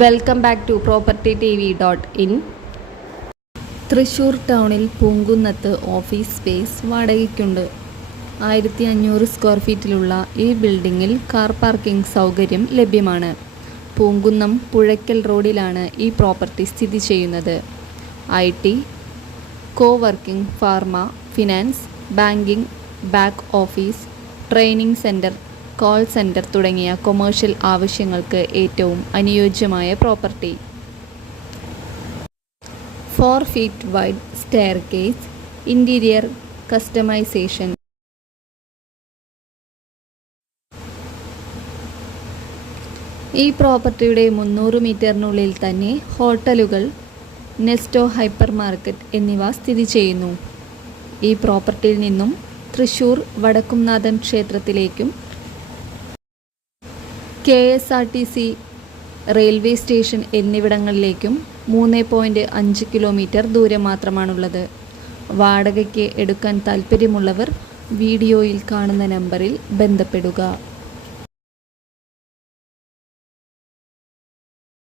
Welcome back to propertytv.in. തൃശ്ശൂർ ടൗണിൽ പൂങ്കുന്നത്ത് ഓഫീസ് സ്പേസ് വാടകയ്ക്കുണ്ട്. 1500 സ്ക്വയർ ഫീറ്റിലുള്ള ഈ ബിൽഡിങ്ങിൽ കാർ പാർക്കിംഗ് സൗകര്യം ലഭ്യമാണ്. പൂങ്കുന്നം പുഴയ്ക്കൽ റോഡിലാണ് ഈ പ്രോപ്പർട്ടി സ്ഥിതി ചെയ്യുന്നത്. IT, coworking, pharma, finance, banking, back office, training centre, call centre തുടങ്ങിയ കൊമേഴ്ഷ്യൽ ആവശ്യങ്ങൾക്ക് ഏറ്റവും അനുയോജ്യമായ property. 4 feet wide staircase, interior customization. ഈ പ്രോപ്പർട്ടിയുടെ 300 മീറ്ററിനുള്ളിൽ തന്നെ ഹോട്ടലുകൾ, നെസ്റ്റോ ഹൈപ്പർ മാർക്കറ്റ് എന്നിവ സ്ഥിതി ചെയ്യുന്നു. ഈ പ്രോപ്പർട്ടിയിൽ നിന്നും തൃശ്ശൂർ വടക്കുംനാഥൻ ക്ഷേത്രത്തിലേക്കും KSRTC റെയിൽവേ സ്റ്റേഷൻ എന്നിവിടങ്ങളിലേക്കും 3.5 കിലോമീറ്റർ ദൂരം മാത്രമാണുള്ളത്. വാടകയ്ക്ക് എടുക്കാൻ താൽപ്പര്യമുള്ളവർ വീഡിയോയിൽ കാണുന്ന നമ്പറിൽ ബന്ധപ്പെടുക.